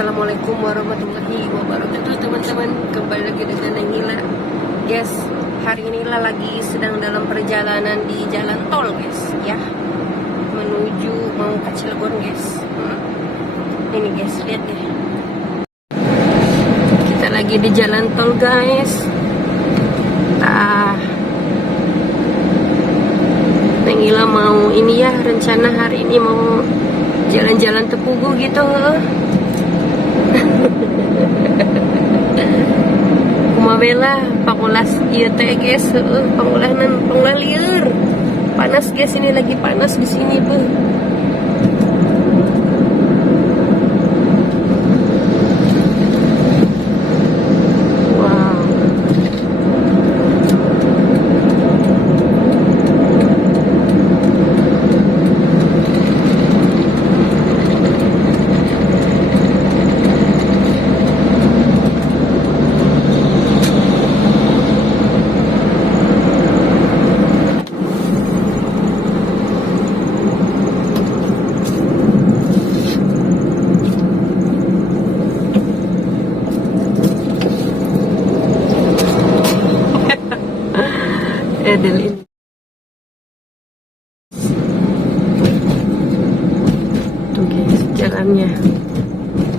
Assalamualaikum warahmatullahi wabarakatuh, teman-teman. Kembali lagi dengan Nila. Guys, hari ini lagi sedang dalam perjalanan di jalan tol, guys, ya, menuju mau ke Cilegon, guys. Ini guys, lihat deh, kita lagi di jalan tol, guys. Nila mau ini ya, rencana hari ini mau jalan-jalan Tepugu gitu. Kumabela pangulas ieu teh guys, pangulah lieur. Panas guys, ini lagi panas di sini, beuh. Ini tuh guys, jalannya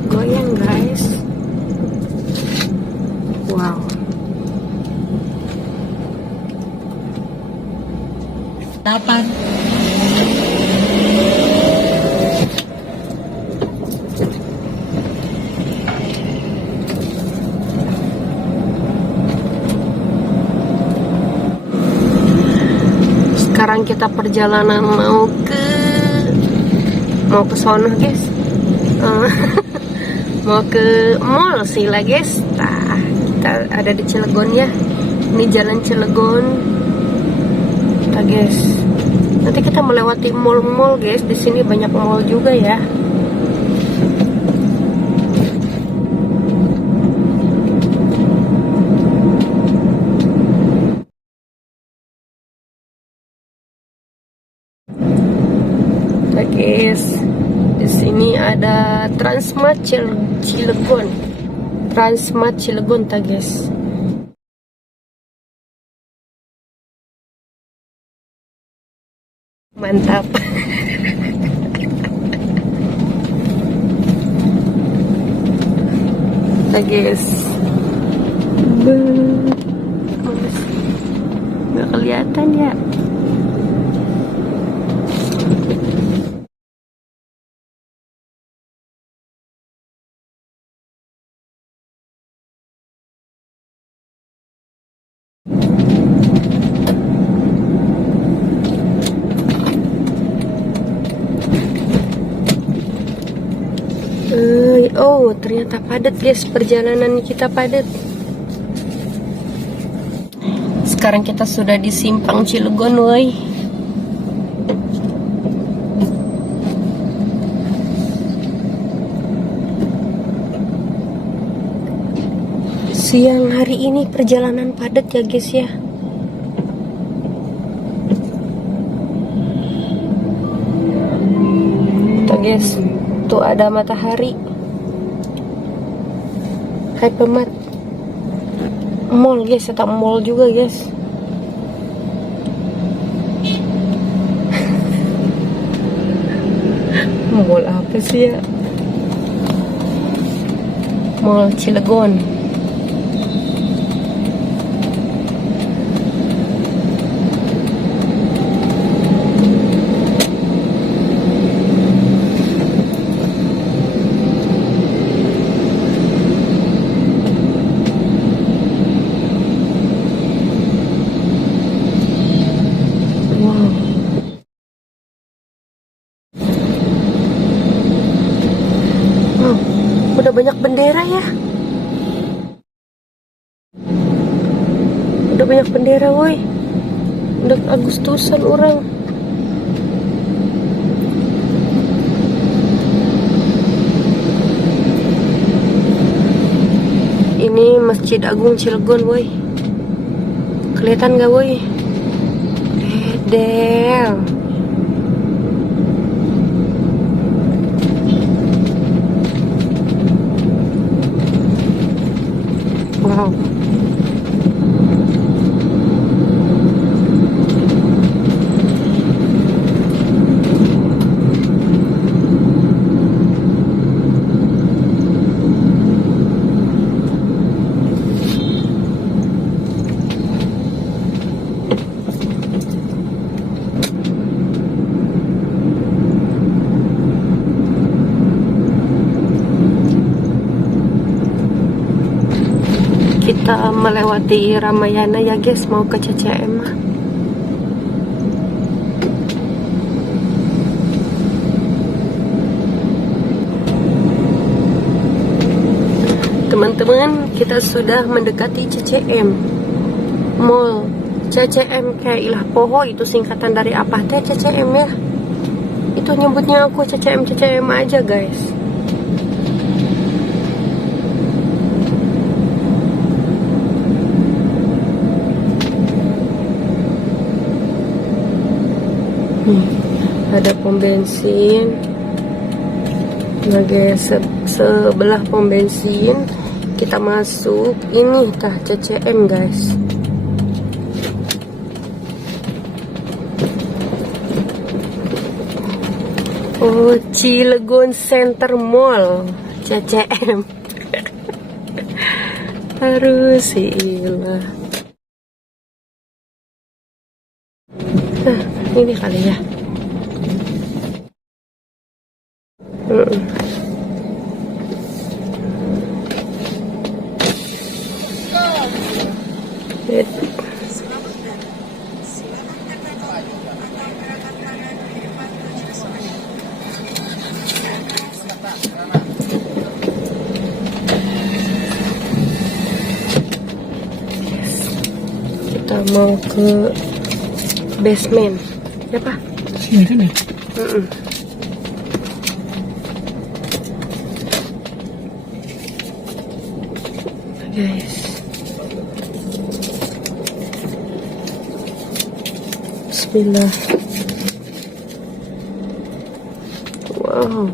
goyang guys. Wow, dapat sekarang kita perjalanan mau ke sono guys. Mau ke mall sih lah guys. Nah, kita ada di Cilegon ya. Ini jalan Cilegon. Nah guys, nanti kita melewati mall-mall guys. Di sini banyak mall juga ya. Guys, di sini ada Transmart Cilegon. Transmart Cilegon ta guys. Mantap. Ta guys. Nggak kelihatan ya. Oh, ternyata padat guys, perjalanan kita padat. Sekarang kita sudah di simpang Cilegon, woi. Siang hari ini perjalanan padat ya guys ya. Tuh guys, tuh ada matahari. Hypermart mall guys, atau mall juga guys. Mall apa sih ya? Mall Cilegon. Udah banyak bendera ya. Udah banyak bendera woi. Udah Agustusan orang. Ini Masjid Agung Cilegon woi. Kelihatan gak woi? Del. Wow. Kita melewati Ramayana ya guys, mau ke CCM. Teman-teman, kita sudah mendekati CCM Mall. CCM kayak ilah poho itu singkatan dari apa teh CCM ya? Itu nyebutnya aku CCM aja guys. Ada pom bensin. Nah guys, sebelah pom bensin kita masuk ini tah CCM guys. Oh, Cilegon Center Mall CCM. Harus ilah. Nah, ini kali ya. Kita mau ke basement ya Pak? Sini kan ya? Guys, bismillah. Wow,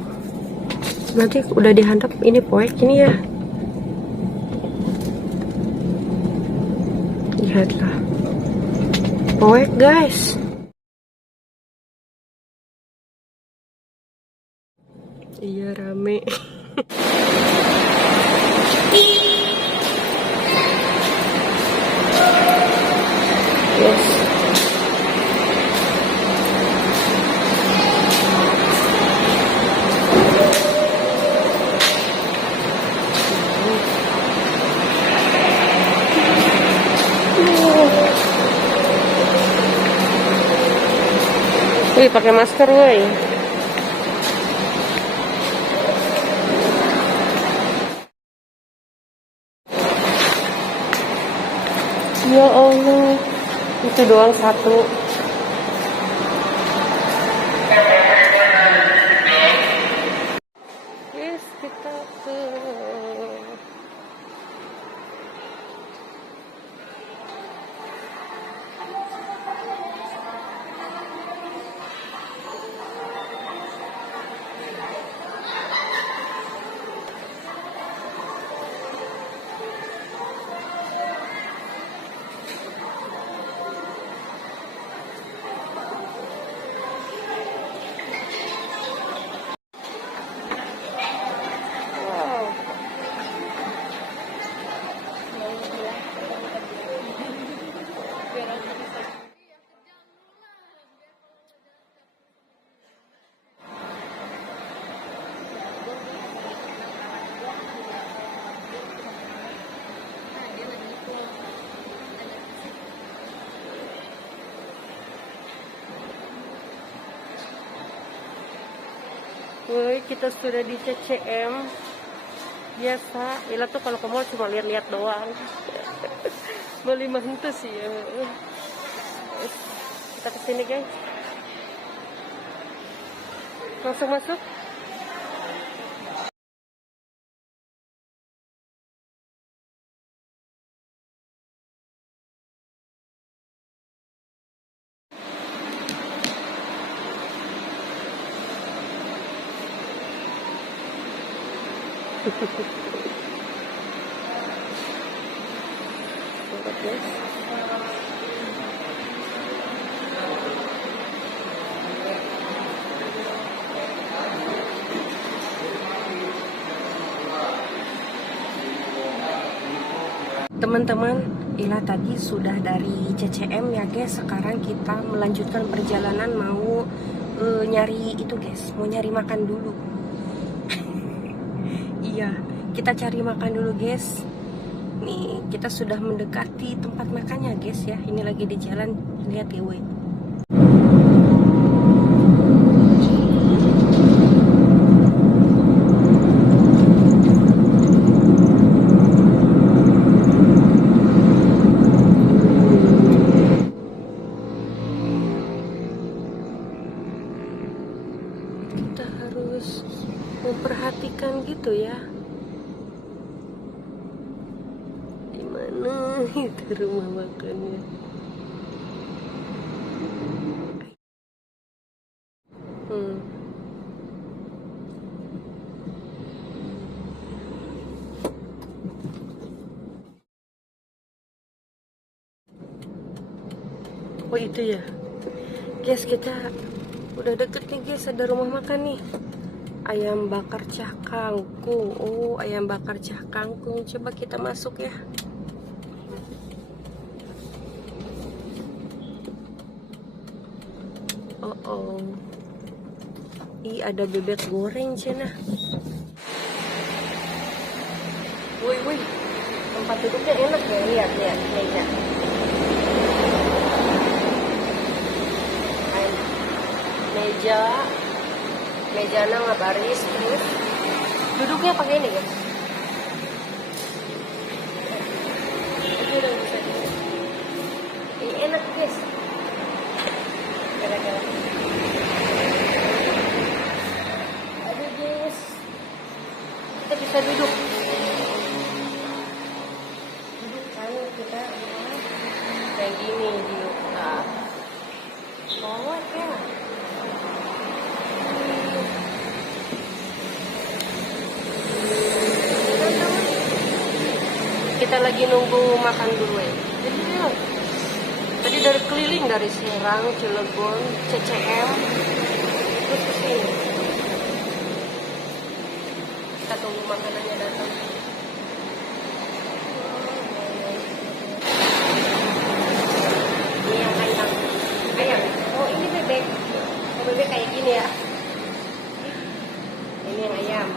nanti udah dihandap ini proyek ini ya. Lihatlah proyek guys. Iya rame. Yes. Wih, pakai masker woi. Ya Allah, itu doang satu. Yes, kita ke woi, kita sudah di CCM. Biasa, Ila tuh kalau ke mall cuma lihat-lihat doang. Beli mantu sih ya. Kita kesini guys. Langsung masuk. dapat guys. Teman-teman, Ila tadi sudah dari CCM ya guys. Sekarang kita melanjutkan perjalanan mau nyari itu guys, mau nyari makan dulu. Iya, kita cari makan dulu guys. Nih, kita sudah mendekati tempat makannya guys ya. Ini lagi di jalan, lihat ya woi. Kita harus memperhatikan gitu ya. Di mana itu rumah makannya? Oh itu ya. Guys, kita udah deket nih guys, ada rumah makan nih. Ayam bakar cah kangkung. Oh, ayam bakar cah kangkung. Coba kita masuk ya. Oh. Ih, ada bebek goreng cina. Woi. Tempat duduknya enak ya, lihat meja. Mejanya nggak baris, terus duduknya pakai ini guys. Ini enak guys. Gara-gara. Aduh guys, kita bisa duduk kan kita kayak gini duduk. Bawa ya. Kita lagi nunggu makan dulu ya. Jadi ya, tadi dari keliling dari Serang, Cilegon, CCM, terus ke sini. Kita tunggu makanannya datang. Ini yang ayam. Oh ini bebek. Oh, bebek kayak gini ya. Ini yang ayam.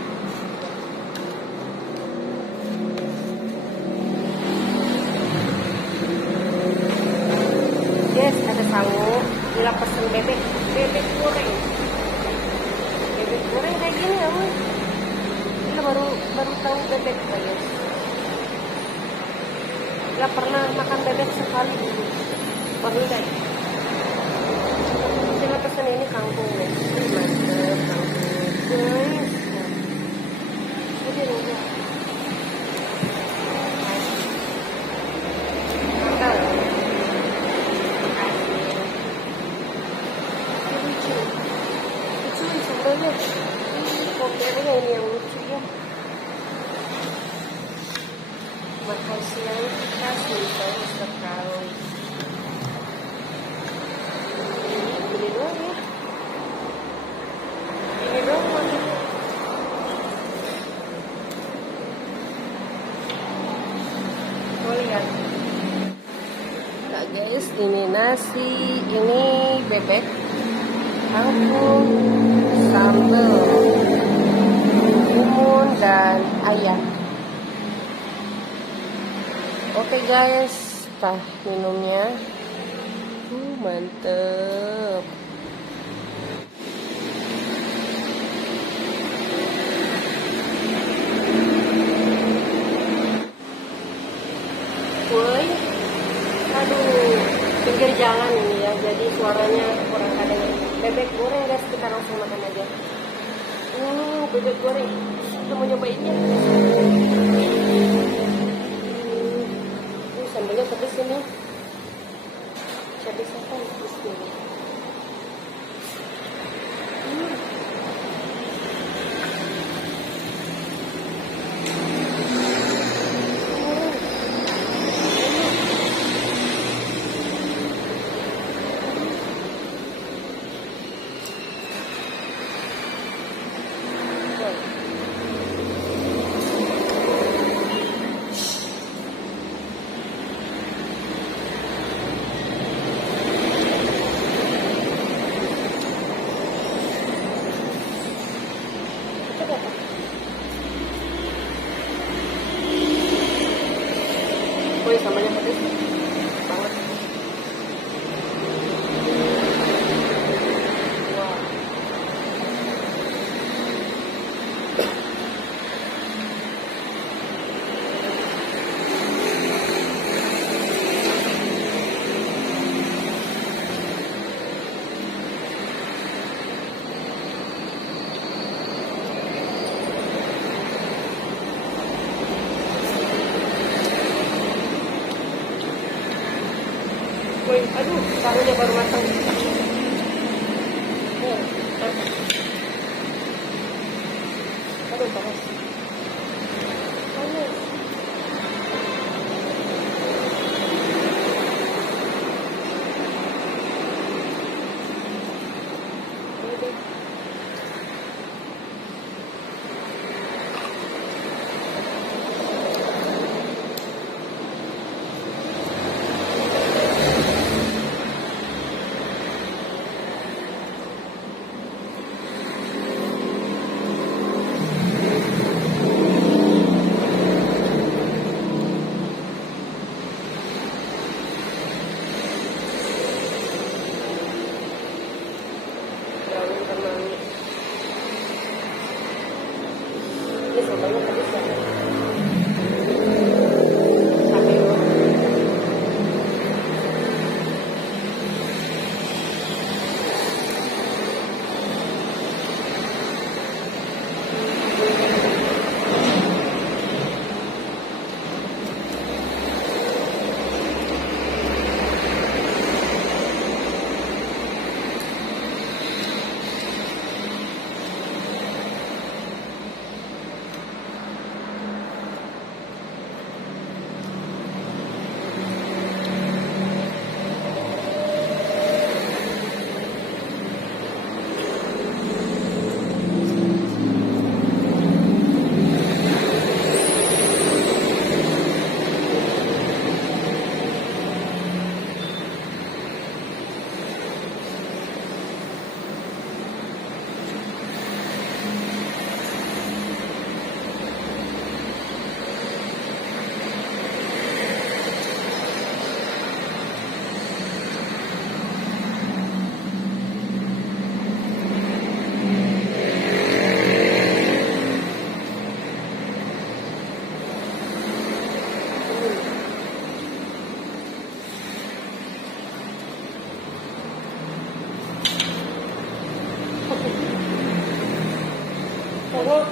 Yes, ada sangu. Bila pesen bebek goreng. Bebek goreng kayak gini ya, woi. Bila baru tahu bebek guys. Bila pernah makan bebek sekali dulu. Baru deh. Bila pesen ini kangkung guys. Mantap kangkung guys. Jadi dulu. Modelnya ini yang lucu ya. Makan siang kita simpel sekali. Ini doang ya. Ini doang makannya. Oh lihat. Nah guys, ini nasi, ini bebek, kangkung, sambal, timun, dan ayam. Oke guys, tah minumnya. Mantep. Woi, aduh, pinggir jalan ini ya, jadi suaranya kurang kedengaran. Bebek goreng guys, kita langsung makan aja. Bebek goreng, kita mau nyobainnya. Sambalnya pedes ini. Pedes apa? Bismillah. sambalnya pedes banget. Wah. Wih, aduh, tahunya baru matang. Oh, aduh, panas. Panas. Aduh. Brownie kemangi. Ini sambalnya pedes ya. Sambil Kalau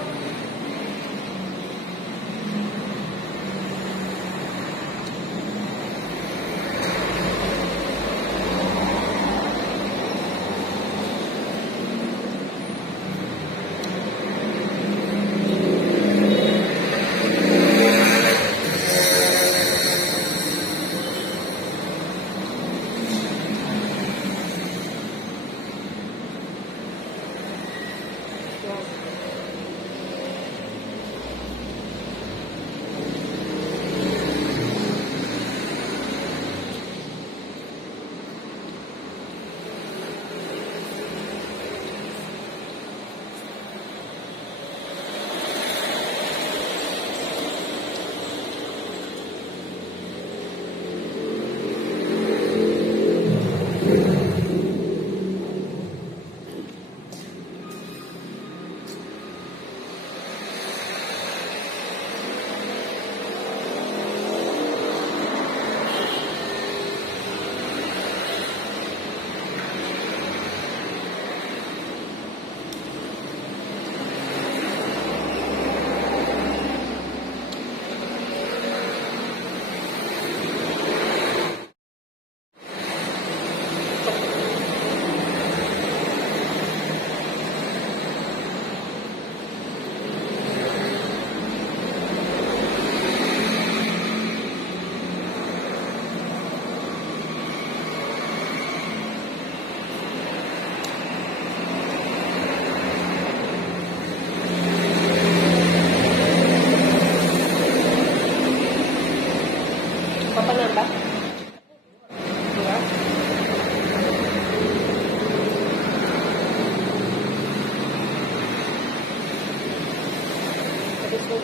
Papa nambah? Enggak. Pedes tuh.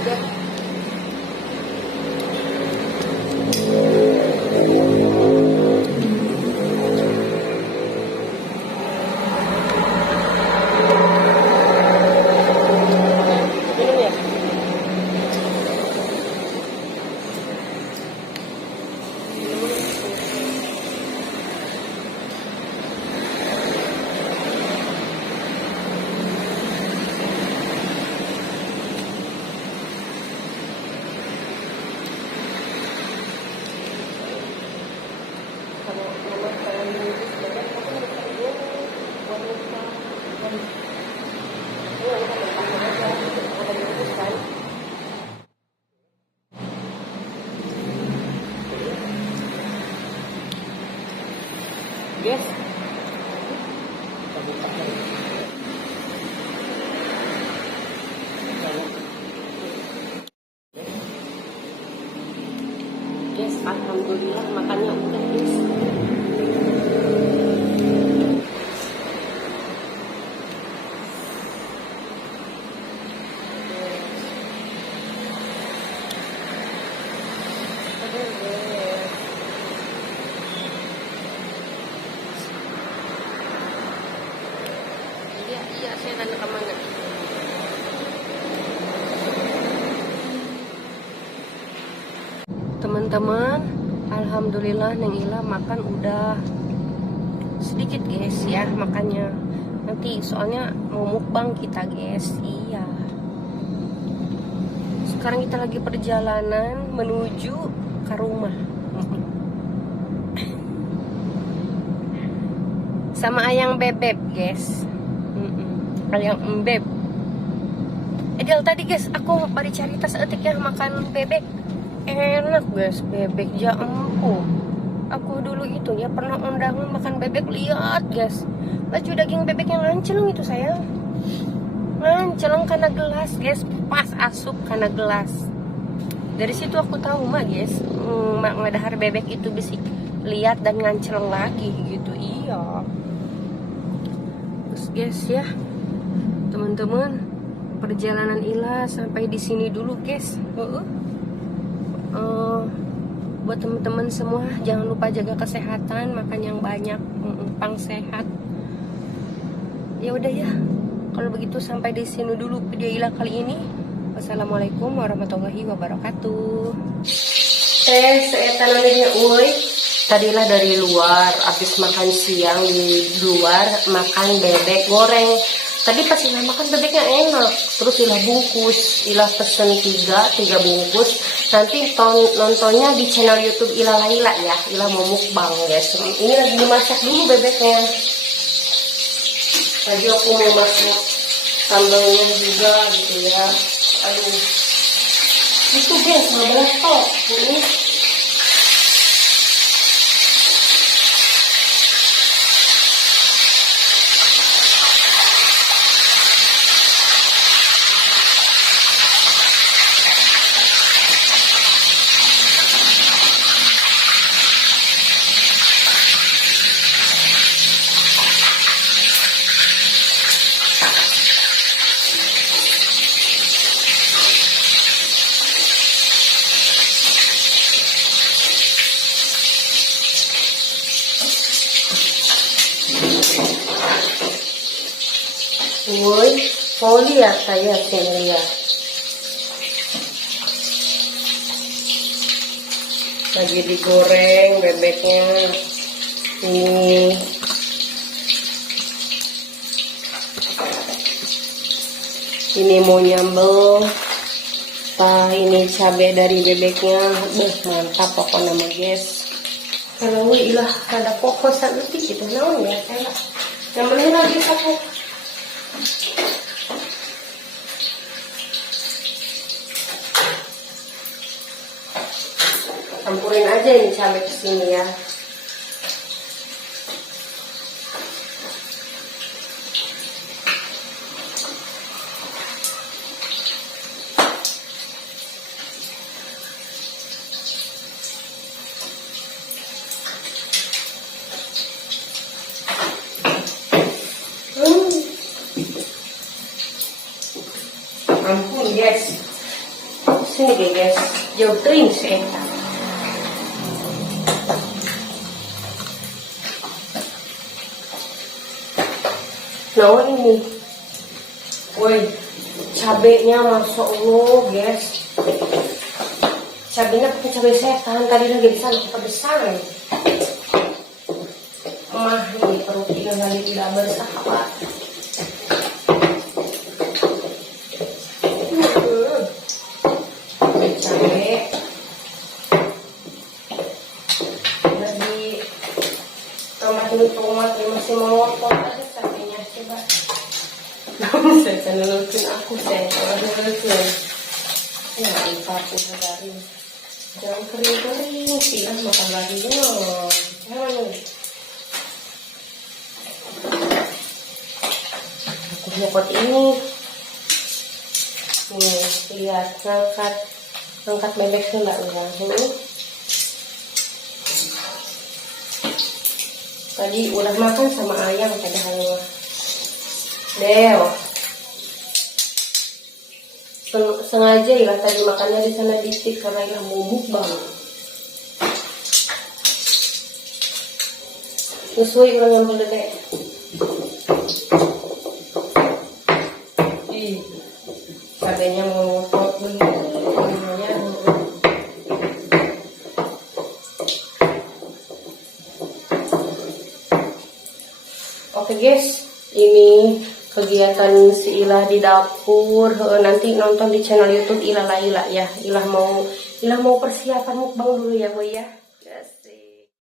Udah. Yes. Yes, alhamdulillah makannya udah, guys. Iya, saya tanda kemana? Teman-teman, alhamdulillah Neng Ila makan udah sedikit guys ya makannya. Nanti soalnya mau mukbang kita guys. Iya. Sekarang kita lagi perjalanan menuju ke rumah. Sama ayang bebek guys. Ayang embeb. Edel tadi guys aku baru cari tas etik yang makan bebek. Enak guys bebek ya empuk. Aku dulu itu ya pernah undangan makan bebek, lihat guys baju daging bebek yang nganceleng itu sayang, nganceleng karena gelas guys, pas asup karena gelas. Dari situ aku tahu mah guys ngadahar bebek itu bisa lihat dan nganceleng lagi gitu. Iya terus guys ya teman-teman, perjalanan Ila sampai di sini dulu guys. Buat teman-teman semua jangan lupa jaga kesehatan, makan yang banyak, pang sehat. Ya udah ya, kalau begitu sampai di sini dulu video Ila kali ini. Wassalamualaikum warahmatullahi wabarakatuh. Saya tanamnya tadilah dari luar, habis makan siang di luar makan bebek goreng. Tadi pas Ila makan bebeknya enak, terus Ila bungkus, Ila pesen 3 bungkus. Nanti nontonnya di channel YouTube Ila Laila ya, Ila mau mukbang guys. Ini lagi dimasak dulu bebeknya. Tadi aku mau masak sambalnya juga gitu ya. Aduh, itu guys 15 tok. Ini woi, mau lihat saya sini ya. Lagi digoreng bebeknya. Ini mau nyambel. Ini cabai dari bebeknya. Mantap pokoknya mah guys. Kalau ilah ada pokok satu gitu naon ya saya. Yang penting lagi satu. Campurin aja ini cabai ke sini ya. Ampun guys, Sini deh guys, jauh teuing sih. Nah ini, woi, cabenya masya Allah guys. Cabenya pakai cabai setan, tadi lagi di sana besar ya. Mah ini perut kita lagi tidak bersahabat. Cabai lagi tomat masih melontot aja cabenya coba. Saya nulutin aku saya nulutin. Ya empat dari jangan kering sih lah makan lagi dong. Aku nyokot ini. Nih lihat angkat bebeknya nggak ulang. Tadi udah makan sama ayam padahal Del. Sengaja ya tadi makannya di sana dikit karena ya mau mukbang. Sesuai orang yang boleh. Cabenya mau pot begini, Oke guys, ini kegiatan si Ilah di dapur. Nanti nonton di channel YouTube Ilah Laila ya. Ilah mau persiapan mukbang dulu ya boy ya.